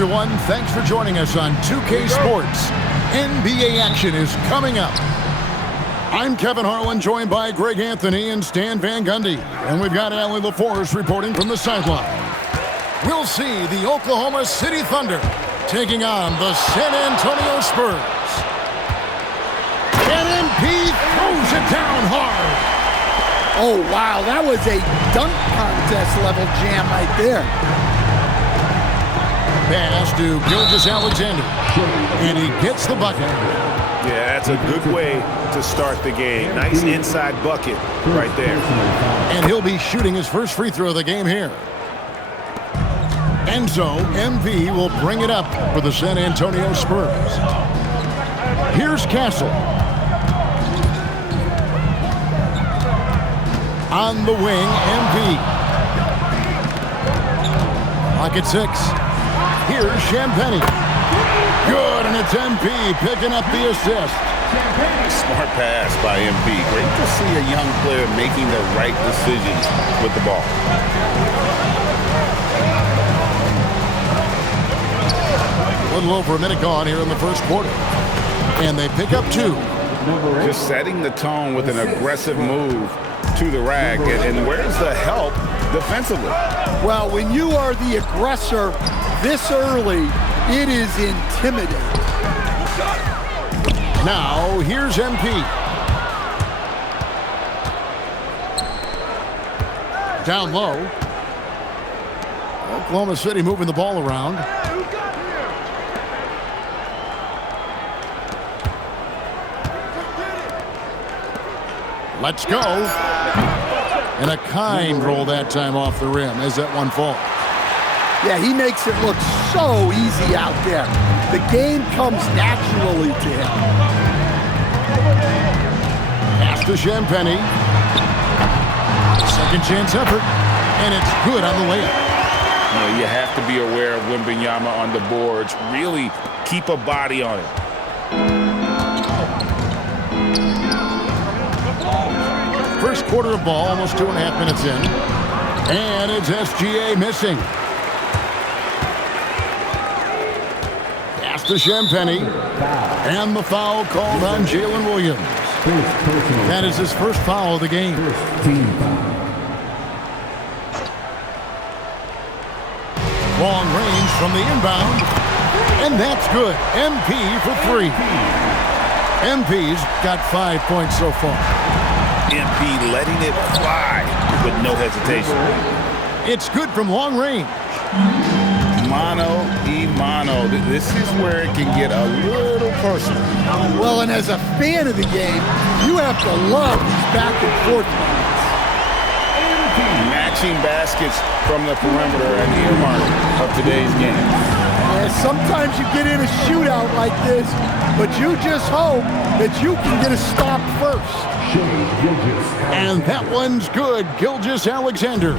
everyone. Thanks for joining us on 2K Sports. NBA action is coming up. I'm Kevin Harlan, joined by Greg Anthony and Stan Van Gundy. And we've got Allie LaForce reporting from the sideline. We'll see the Oklahoma City Thunder taking on the San Antonio Spurs. And MP throws it down hard. Oh, wow, that was a dunk contest level jam right there. Pass to Gilgeous-Alexander, and he gets the bucket. Yeah, that's a good way to start the game. Nice inside bucket right there. And he'll be shooting his first free throw of the game here. And so, MV will bring it up for the San Antonio Spurs. Here's Castle. On the wing, MV. Pocket 6. Here's Champagny. Good, and it's MP picking up the assist. Smart pass by MP. Great to see a young player making the right decisions with the ball. A little over a minute gone here in the first quarter. And they pick up 2. Just setting the tone with an aggressive move to the rack. And where's the help defensively? Well, when you are the aggressor this early, it is intimidating. Now, here's MP. Down low. Oklahoma City moving the ball around. Let's go. And a kind roll that time off the rim as that one falls. Yeah, he makes it look so easy out there. The game comes naturally to him. Pass to Champagny. Second chance effort. And it's good on the layup. You have to be aware of Wembanyama on the boards. Really keep a body on it. First quarter of ball, almost 2.5 minutes in. And it's SGA missing. Pass to Champagny. And the foul called on Jalen Williams. That is his first foul of the game. Long range from the inbound. And that's good. MP for 3. MP's got 5 points so far. MP letting it fly with no hesitation. It's good from long range. Mano y mano. This is where it can get a little personal. Well, and as a fan of the game, you have to love these back and forth moments. Matching baskets from the perimeter and the earmark of today's game. And sometimes you get in a shootout like this, but you just hope that you can get a stop first. And that one's good. Gilgeous-Alexander.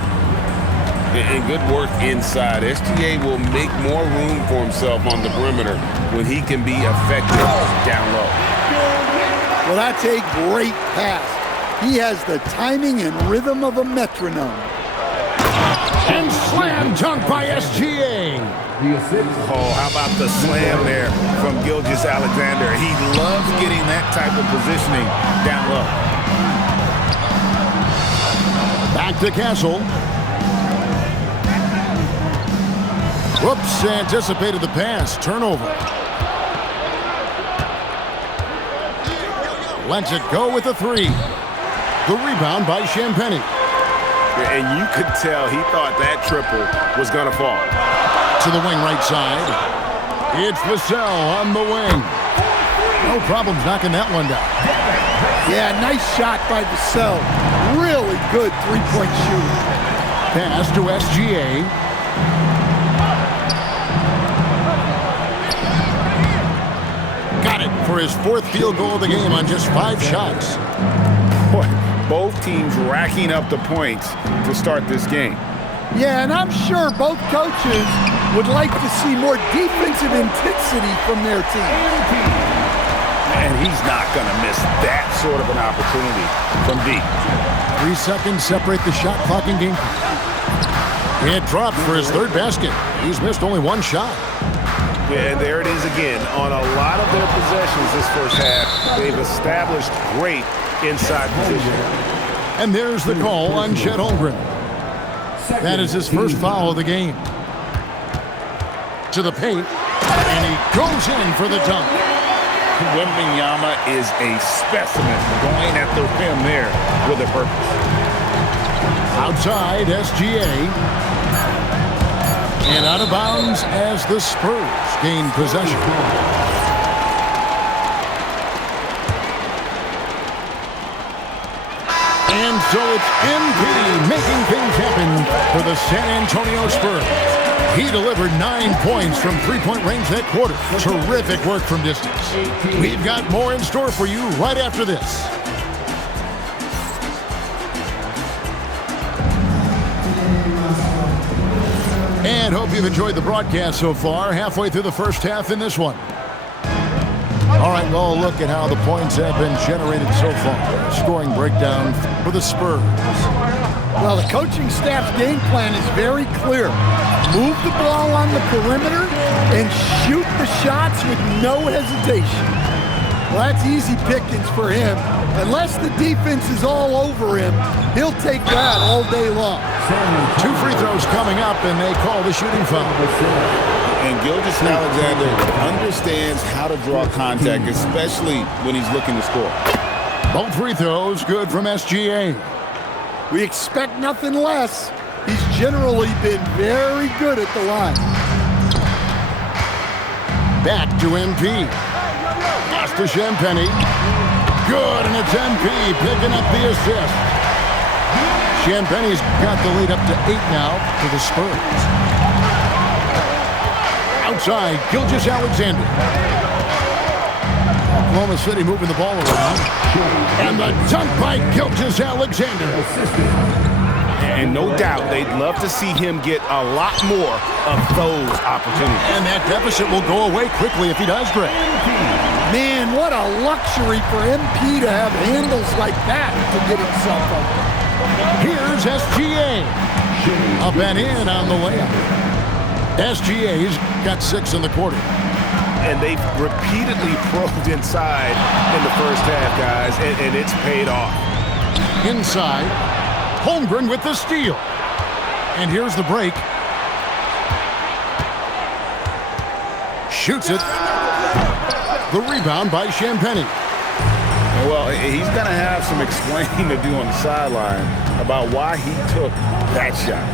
And good work inside. SGA will make more room for himself on the perimeter when he can be effective down low. Well, that's a great pass. He has the timing and rhythm of a metronome. And slam dunk by SGA. Oh, how about the slam there from Gilgeous-Alexander? He loves getting that type of positioning down low. Back to Castle. Whoops, anticipated the pass. Turnover. Lets it go with a 3. The rebound by Champagny. And you could tell he thought that triple was going to fall. To the wing right side. It's Vassell on the wing. No problems knocking that one down. Yeah, nice shot by Vassell. Really good three-point shooting. Pass to SGA. Got it for his 4th field goal of the game on just 5 shots. Boy, both teams racking up the points to start this game. Yeah, and I'm sure both coaches would like to see more defensive intensity from their team. And he's not going to miss that sort of an opportunity from deep. 3 seconds separate the shot clock in game. It dropped for his 3rd basket. He's missed only 1 shot. Yeah, and there it is again. On a lot of their possessions this first half, they've established great inside position. And there's the call on Chet Holmgren. That is his first foul of the game. To the paint, and he goes in for the dunk. Wembanyama is a specimen going at the rim there with a purpose. Outside, SGA. And out of bounds as the Spurs gain possession. And so it's MP making things happen for the San Antonio Spurs. He delivered 9 points from three-point range that quarter. Terrific work from distance. We've got more in store for you right after this. And hope you've enjoyed the broadcast so far. Halfway through the first half in this one. All right, well, look at how the points have been generated so far. Scoring breakdown for the Spurs. Well, the coaching staff's game plan is very clear. Move the ball on the perimeter and shoot the shots with no hesitation. Well, that's easy pickings for him. Unless the defense is all over him, he'll take that all day long. 2 free throws coming up, and they call the shooting foul. And Gilgeous-Alexander understands how to draw contact, especially when he's looking to score. Both free throws good from SGA. We expect nothing less. He's generally been very good at the line. Back to MP. Pass to Champagnie. Good, and it's MP picking up the assist. Champagnie's got the lead up to 8 now for the Spurs. Outside, Gilgeous-Alexander. Oklahoma City moving the ball around. And the dunk by Gilgeous-Alexander. And no doubt, they'd love to see him get a lot more of those opportunities. And that deficit will go away quickly if he does, Greg. Man, what a luxury for MP to have handles like that to get himself open. Here's SGA. Up and in on the layup. SGA's got 6 in the quarter. And they've repeatedly probed inside in the first half, guys, and it's paid off. Inside, Holmgren with the steal. And here's the break. Shoots it. The rebound by Champagnie. Well, he's going to have some explaining to do on the sideline about why he took that shot.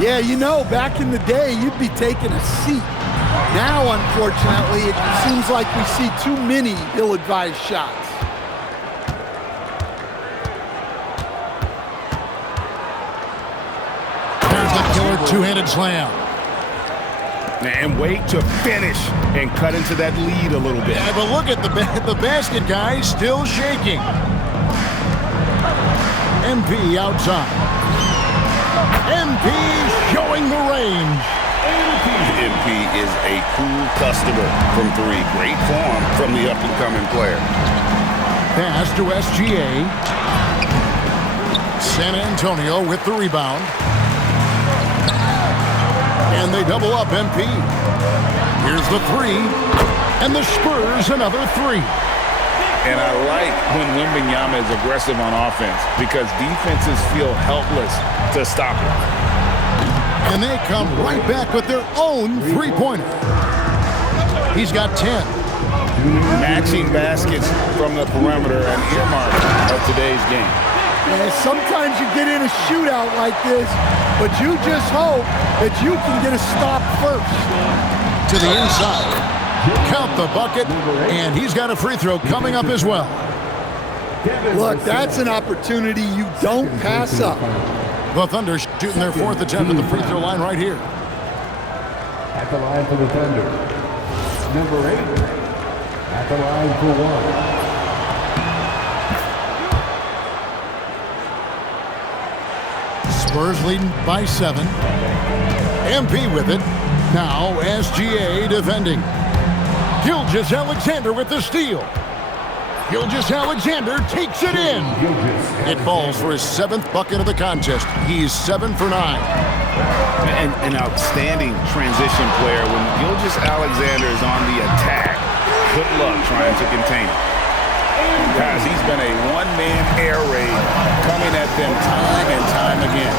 Yeah, you know, back in the day, you'd be taking a seat. Now, unfortunately, it seems like we see too many ill-advised shots. There's the killer two-handed slam. And wait to finish and cut into that lead a little bit. Yeah, but look at the basket, guys, still shaking. MP outside. MP showing the range. MP is a cool customer from 3. Great form from the up-and-coming player. Pass to SGA. San Antonio with the rebound. And they double up MP. Here's the 3. And the Spurs another 3. And I like when Wembanyama is aggressive on offense because defenses feel helpless to stop him. And they come right back with their own three-pointer. He's got 10. Matching baskets from the perimeter and earmark of today's game. And sometimes you get in a shootout like this, but you just hope that you can get a stop first. To the inside. Count the bucket, and he's got a free throw coming up as well. Look, that's an opportunity you don't pass up. The Thunder shooting their 4th attempt at the free throw line right here. At the line for the Thunder, number 8. At the line for 1. Spurs leading by 7. MP with it. Now SGA defending. Gilgeous-Alexander with the steal. Gilgeous-Alexander takes it in. It falls for his 7th bucket of the contest. He's 7 for 9. An outstanding transition player. When Gilgeous-Alexander is on the attack, good luck trying to contain him. Guys, he's been a one-man air raid coming at them time and time again.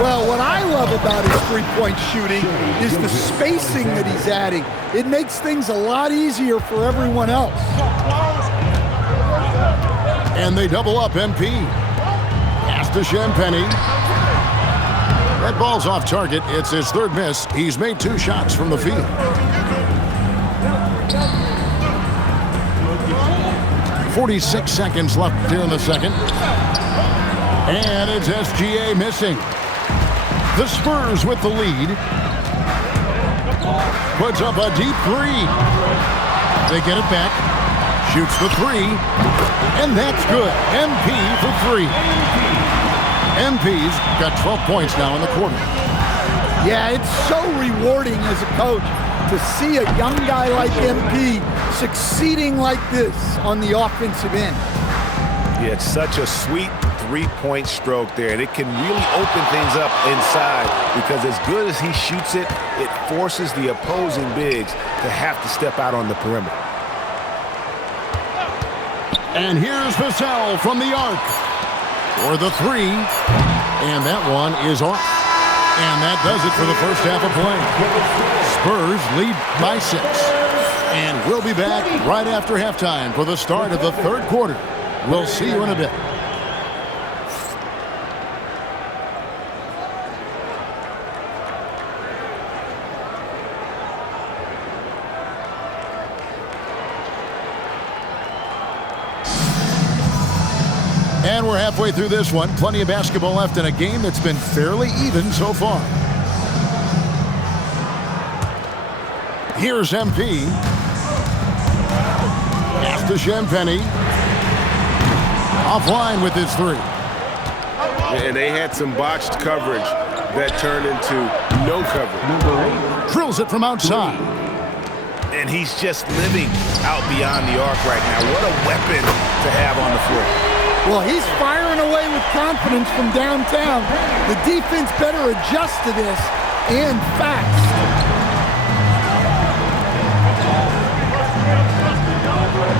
Well, what I love about his three-point shooting is the spacing that he's adding. It makes things a lot easier for everyone else. And they double up MP. Pass to Champagny. That ball's off target. It's his third miss. He's made 2 shots from the field. .46 seconds left here in the second. And it's SGA missing. The Spurs with the lead. Puts up a deep 3. They get it back. Shoots the 3. And that's good. MP for 3. MP's got 12 points now in the quarter. Yeah, it's so rewarding as a coach to see a young guy like MP succeeding like this on the offensive end. Yeah, it's such a sweet three-point stroke there, and it can really open things up inside because as good as he shoots it, it forces the opposing bigs to have to step out on the perimeter. And here's Vassell from the arc for the 3. And that one is off. And that does it for the first half of play. Spurs lead by 6. And we'll be back right after halftime for the start of the third quarter. We'll see you in a bit. And we're halfway through this one. Plenty of basketball left in a game that's been fairly even so far. Here's MP. Pass to Champagny. Offline with his 3. And they had some botched coverage that turned into no coverage. Drills it from outside. And he's just living out beyond the arc right now. What a weapon to have on the floor. Well, he's firing away with confidence from downtown. The defense better adjust to this, and fast.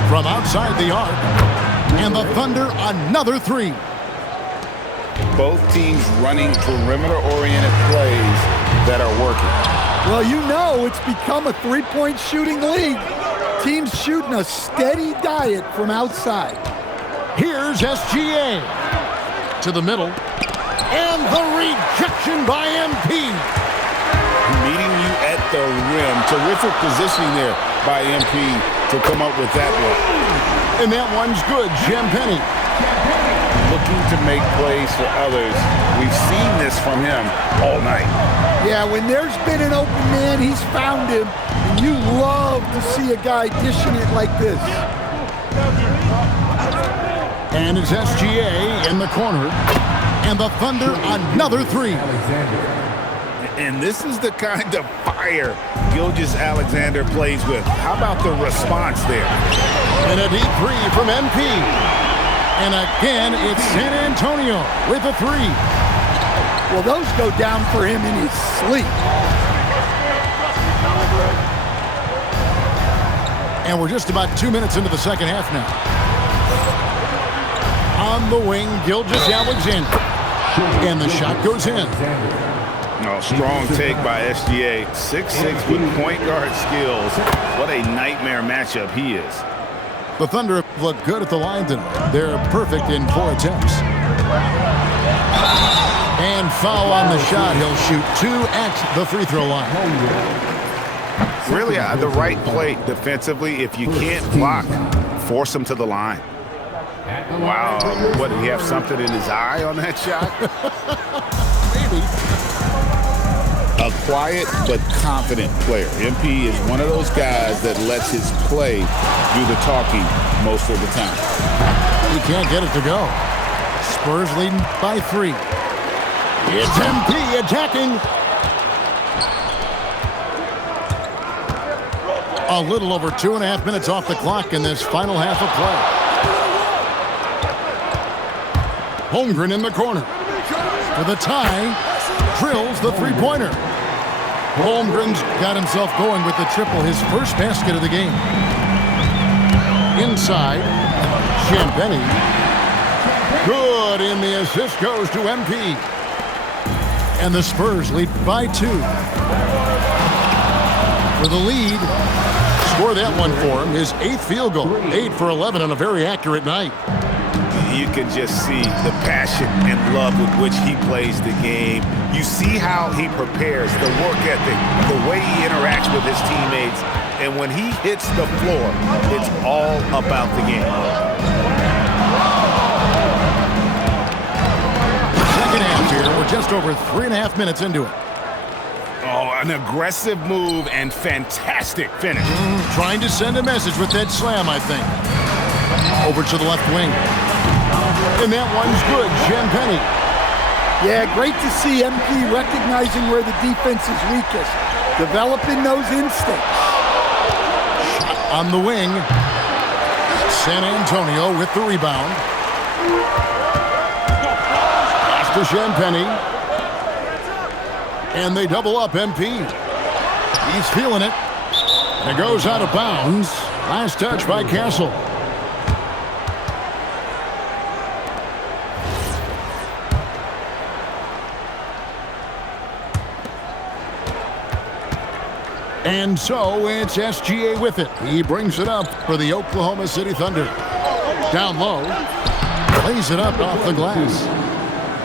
From outside the arc, and the Thunder another 3. Both teams running perimeter-oriented plays that are working. Well, you know it's become a three-point shooting league. Teams shooting a steady diet from outside. Here's SGA to the middle, and the rejection by MP. Meeting you at the rim. Terrific positioning there by MP to come up with that one. And that one's good. Champagny looking to make plays for others. We've seen this from him all night. Yeah, when there's been an open man, he's found him. And you love to see a guy dishing it like this. And it's SGA in the corner. And the Thunder another 3. And this is the kind of fire Gilgeous-Alexander plays with. How about the response there? And a deep 3 from MP. And again, it's San Antonio with a 3. Well, those go down for him in his sleep. And we're just about 2 minutes into the second half now. On the wing, Gilgeous-Alexander. And the shot goes in. No, strong take by SGA. 6'6" with point guard skills. What a nightmare matchup he is. The Thunder look good at the line tonight. They're perfect in 4 attempts. And foul on the shot. He'll shoot 2 at the free throw line. Really, the right play defensively. If you can't block, force him to the line. Wow, what, did he have something in his eye on that shot? Maybe. A quiet but confident player. MP is one of those guys that lets his play do the talking most of the time. He can't get it to go. Spurs leading by 3. It's MP attacking. A little over 2.5 minutes off the clock in this final half of play. Holmgren in the corner. For the tie, drills the three-pointer. Holmgren's got himself going with the triple, his first basket of the game. Inside, Champagnie. Good, and the assist goes to MP. And the Spurs lead by 2. For the lead, score that one for him, his 8th field goal. 8 for 11 on a very accurate night. You can just see the passion and love with which he plays the game. You see how he prepares, the work ethic, the way he interacts with his teammates. And when he hits the floor, it's all about the game. Second half here. We're just over 3.5 minutes into it. Oh, an aggressive move and fantastic finish. Trying to send a message with that slam, I think. Over to the left wing. And that one's good, Champagnie. Yeah, great to see MP recognizing where the defense is weakest, developing those instincts. Shot on the wing. San Antonio with the rebound. Pass to Champagnie. And they double up MP. He's feeling it. And it goes out of bounds. Last touch by Castle. And so it's SGA with it. He brings it up for the Oklahoma City Thunder. Down low. Plays it up off the glass.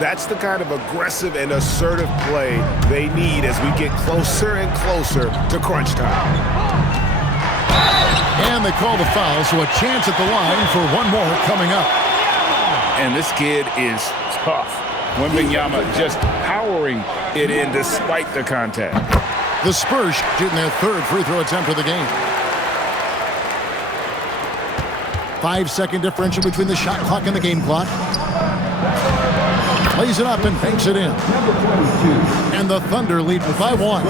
That's the kind of aggressive and assertive play they need as we get closer and closer to crunch time. And they call the foul, so a chance at the line for one more coming up. And this kid is tough. Wembanyama just powering it in despite the contact. The Spurs getting their 3rd free throw attempt of the game. 5-second differential between the shot clock and the game clock. Plays it up and banks it in. And the Thunder lead by 1.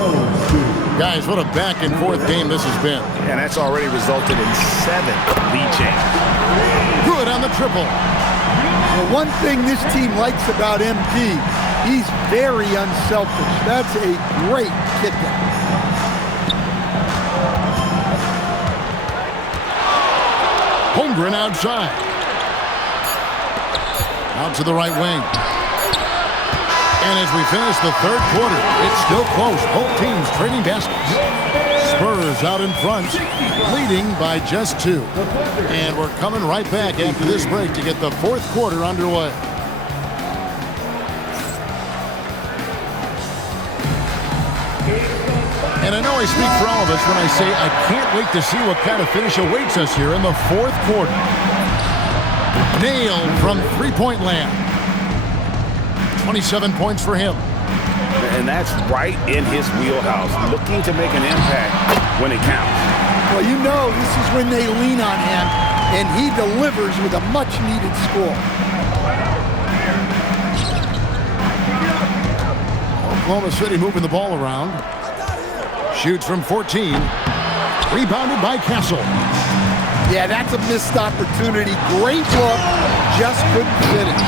Guys, what a back and forth game this has been. And that's already resulted in 7 lead changes. Good on the triple. The one thing this team likes about MP, he's very unselfish. That's a great kicker. Holmgren outside. Out to the right wing. And as we finish the 3rd quarter, it's still close. Both teams trading baskets. Spurs out in front, leading by just 2. And we're coming right back after this break to get the 4th quarter underway. And I know I speak for all of us when I say I can't wait to see what kind of finish awaits us here in the 4th quarter. Nailed from three-point land. 27 points for him. And that's right in his wheelhouse, looking to make an impact when it counts. Well, you know this is when they lean on him, and he delivers with a much-needed score. Oklahoma City moving the ball around. Shoots from 14. Rebounded by Castle. Yeah, that's a missed opportunity. Great look, just couldn't finish.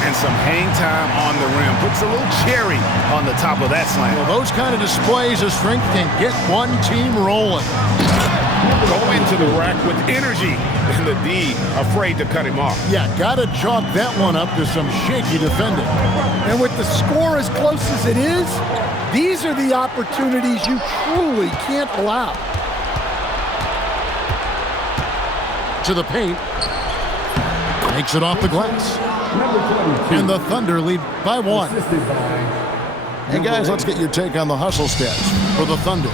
And some hang time on the rim. Puts a little cherry on the top of that slam. Well, those kind of displays of strength can get one team rolling. Go into the rack with energy. And the D afraid to cut him off. Yeah, got to chalk that one up to some shaky defending. And with the score as close as it is, these are the opportunities you truly can't allow. To the paint. Makes it off the glass. And the Thunder lead by 1. Hey guys, let's get your take on the hustle stats for the Thunder.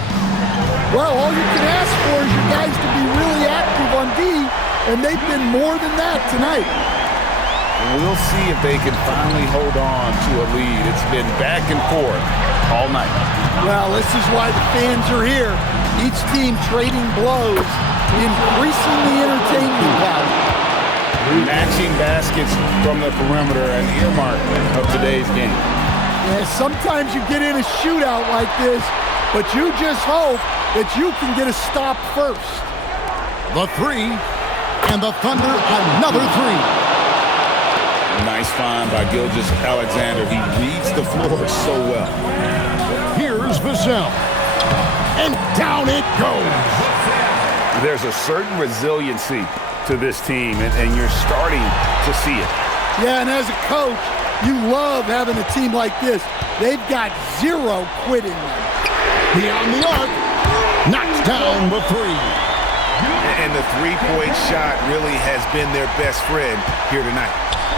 Well, all you can ask for is your guys to be really active on D, and they've been more than that tonight. And we'll see if they can finally hold on to a lead. It's been back and forth all night. Well, this is why the fans are here. Each team trading blows, increasing the entertainment value. Matching baskets from the perimeter, an earmark of today's game. Yeah, sometimes you get in a shootout like this, but you just hope that you can get a stop first. The 3, and the Thunder another 3. Nice find by Gilgeous-Alexander. He reads the floor so well. Here's Vassell. And down it goes. There's a certain resiliency to this team, and you're starting to see it. Yeah, and as a coach, you love having a team like this. They've got zero quitting them. Beyond the arc. Knocks down the three. And the three-point shot really has been their best friend here tonight.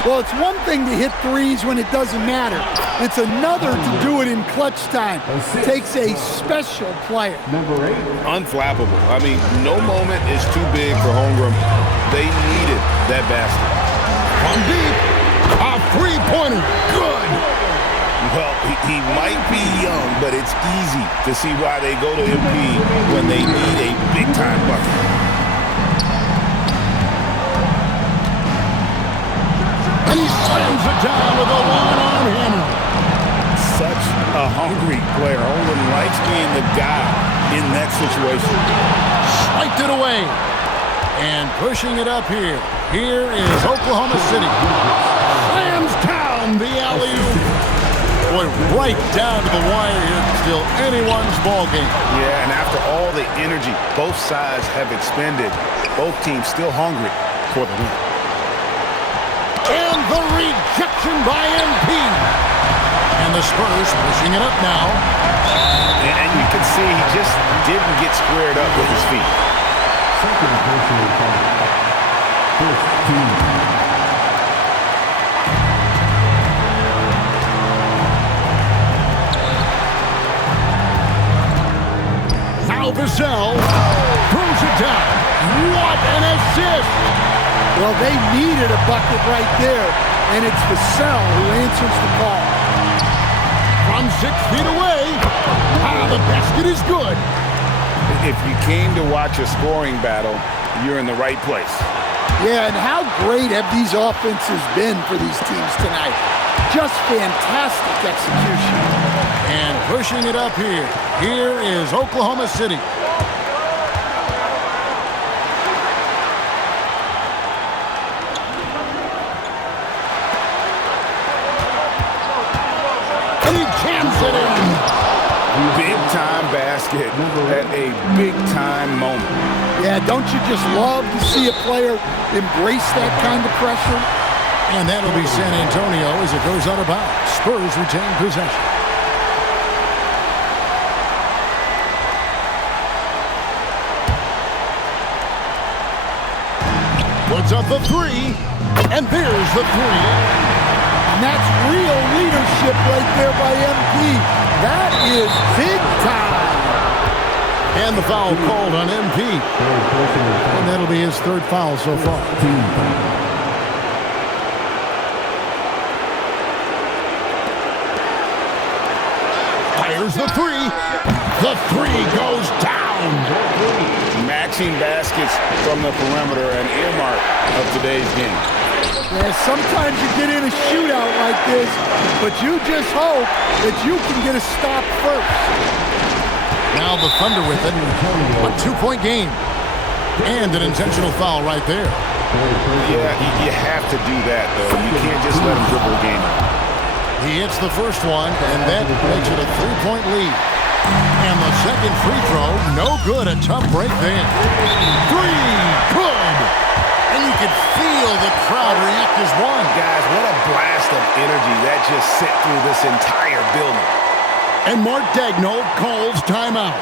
Well, it's one thing to hit threes when it doesn't matter. It's another to do it in clutch time. Takes a special player. Number 8. Unflappable. I mean, no moment is too big for Holmgren. They needed that basket. From deep. A three-pointer. Good. Well, he might be young, but it's easy to see why they go to MP when they need a big-time bucket. And he slams it down with a one-arm hammer. Such a hungry player. Holmgren likes being the guy in that situation. Swiped it away. And pushing it up here. Here is Oklahoma City. Slams down the alley-oop. Boy, right down to the wire here. Still anyone's ball game. Yeah, and after all the energy both sides have expended, both teams still hungry for the win. And the rejection by MP. And the Spurs pushing it up now. And you can see he just didn't get squared up with his feet. Second personal foul. 15. Vassell throws it down. What an assist! Well, they needed a bucket right there, and it's Vassell who answers the call. From 6 feet away, the basket is good. If you came to watch a scoring battle, you're in the right place. Yeah, and how great have these offenses been for these teams tonight? Just fantastic execution. And pushing it up here. Here is Oklahoma City. And he jams it in. Big-time basket at a big-time moment. Yeah, don't you just love to see a player embrace that kind of pressure? And that'll be San Antonio as it goes out of bounds. Spurs retain possession. Puts up the three, and there's the three. And that's real leadership right there by MP. That is big time. And the foul called on MP. And that'll be his third foul so far. Fires the three. The three goes down. Matching baskets from the perimeter, an earmark of today's game. Yeah, sometimes you get in a shootout like this, but you just hope that you can get a stop first. Now the Thunder with it. A 2-point game. And an intentional foul right there. Yeah, you have to do that, though. You can't just let him dribble a game. He hits the first one, and that makes it a 3-point lead. And the second free throw, no good. A tough break there. Three, good. And you can feel the crowd react as one. Guys, what a blast of energy that just sent through this entire building. And Mark Daigneault calls timeout.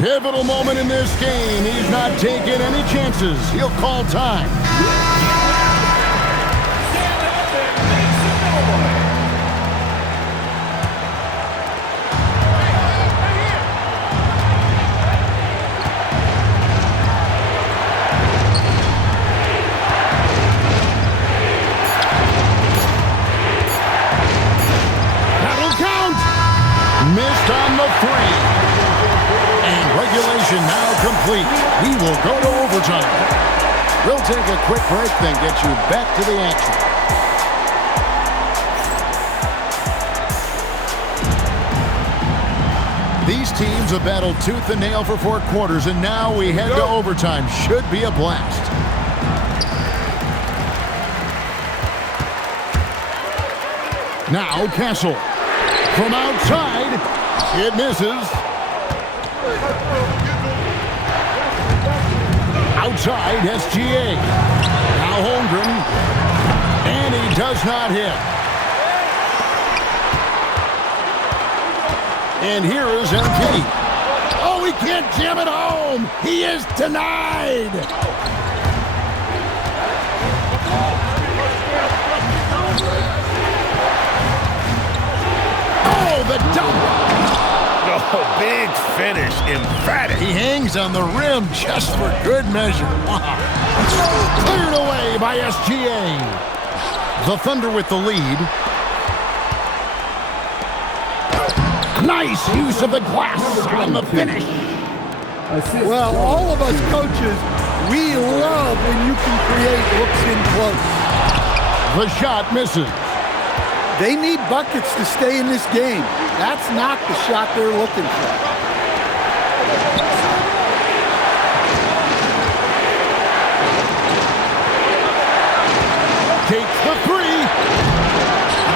Pivotal moment in this game. He's not taking any chances. He'll call time. Missed on the three. And regulation now complete. We will go to overtime. We'll take a quick break, then get you back to the action. These teams have battled tooth and nail for 4 quarters, and now we head to overtime. Should be a blast. Now Castle. From outside, it misses. Outside, SGA. Now Holmgren. And he does not hit. And here is MP. Oh, he can't jam it home. He is denied. Oh, the dunk. Oh, big finish, emphatic. He hangs on the rim just for good measure. Wow. Cleared away by SGA. The Thunder with the lead. Nice use of the glass on the finish. Well, all of us coaches, we love when you can create looks in close. The shot misses. They need buckets to stay in this game. That's not the shot they're looking for. Takes the three.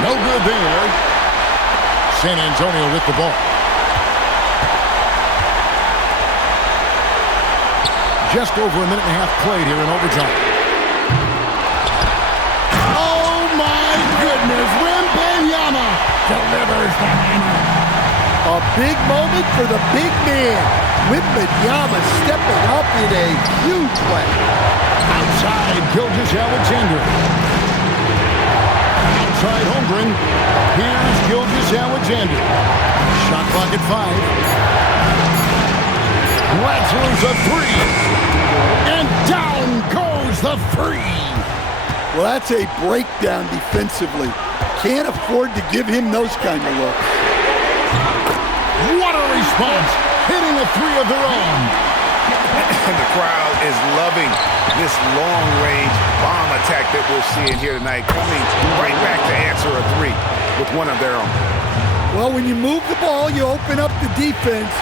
No good there. San Antonio with the ball. Just over a minute and a half played here in overtime. Oh my goodness, Wembanyama delivers the hammer. A big moment for the big man. Wembanyama stepping up in a huge way. Outside, Gilgeous-Alexander. Outside, Holmgren. Here's Gilgeous-Alexander. Shot clock at 5. Latzer's a three. And down goes the three. Well, that's a breakdown defensively. Can't afford to give him those kind of looks. What a response. Hitting a three of their own. And the crowd is loving this long-range bomb attack that we're seeing here tonight, coming right back to answer a three with one of their own. Well, when you move the ball, you open up the defense.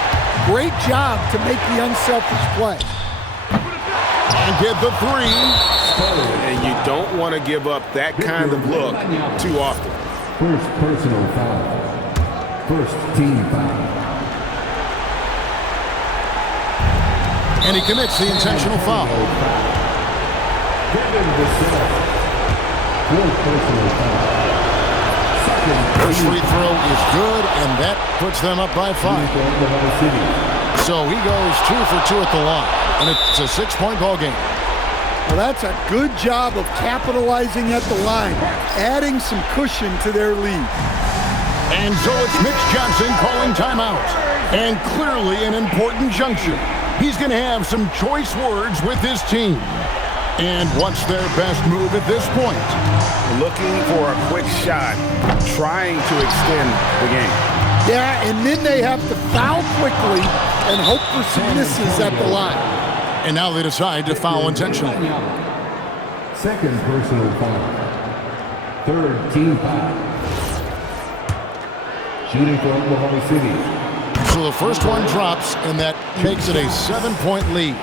Great job to make the unselfish play. And get the three. And you don't want to give up that kind of look too often. First personal foul. First team foul. And he commits the intentional foul. Fourth personal foul. First free throw is good, and that puts them up by 5. So he goes 2 for 2 at the line, and it's a 6-point ball game. Well, that's a good job of capitalizing at the line, adding some cushion to their lead. And so it's Mitch Johnson calling timeout, and clearly an important juncture. He's going to have some choice words with his team. And what's their best move at this point? Looking for a quick shot, trying to extend the game. Yeah, and then they have to foul quickly and hope for some misses at the line. And now they decide to foul intentionally. Second personal foul. Third team foul. Shooting for Oklahoma City. So the first one drops, and that makes it a 7-point lead.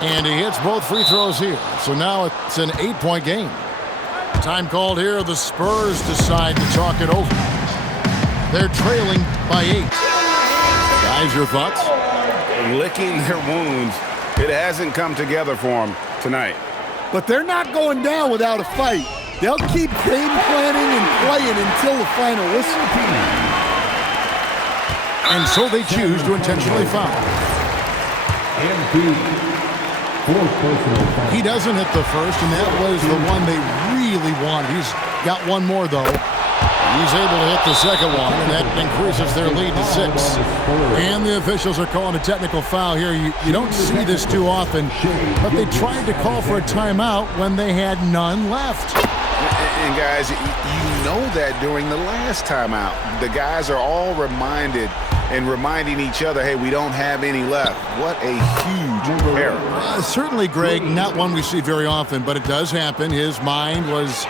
And he hits both free throws here. So now it's an 8-point game. Time called here. The Spurs decide to talk it over. They're trailing by 8. Guys, your thoughts? Licking their wounds. It hasn't come together for them tonight. But they're not going down without a fight. They'll keep game planning and playing until the final whistle. And so they choose to intentionally foul. He doesn't hit the first, and that was the one they really wanted. He's got one more, though. He's able to hit the second one, and that increases their lead to 6. And the officials are calling a technical foul here. You don't see this too often, but they tried to call for a timeout when they had none left. And guys, you know that during the last timeout, the guys are all reminded and reminding each other, hey, we don't have any left. What a huge error. Certainly, Greg, not one we see very often, but it does happen. His mind was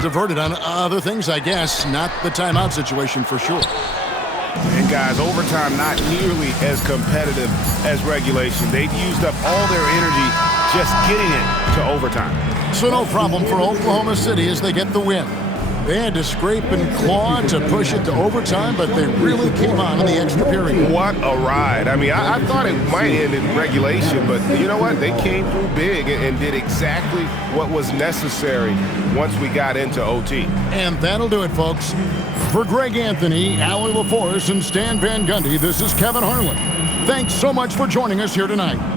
diverted on other things, I guess. Not the timeout situation for sure. And guys, overtime not nearly as competitive as regulation. They've used up all their energy just getting it to overtime. So no problem for Oklahoma City as they get the win. They had to scrape and claw to push it to overtime, but they really came on in the extra period. What a ride. I mean, I thought it might end in regulation, but you know what? They came through big and did exactly what was necessary once we got into OT. And that'll do it, folks. For Greg Anthony, Allie LaForce, and Stan Van Gundy, this is Kevin Harlan. Thanks so much for joining us here tonight.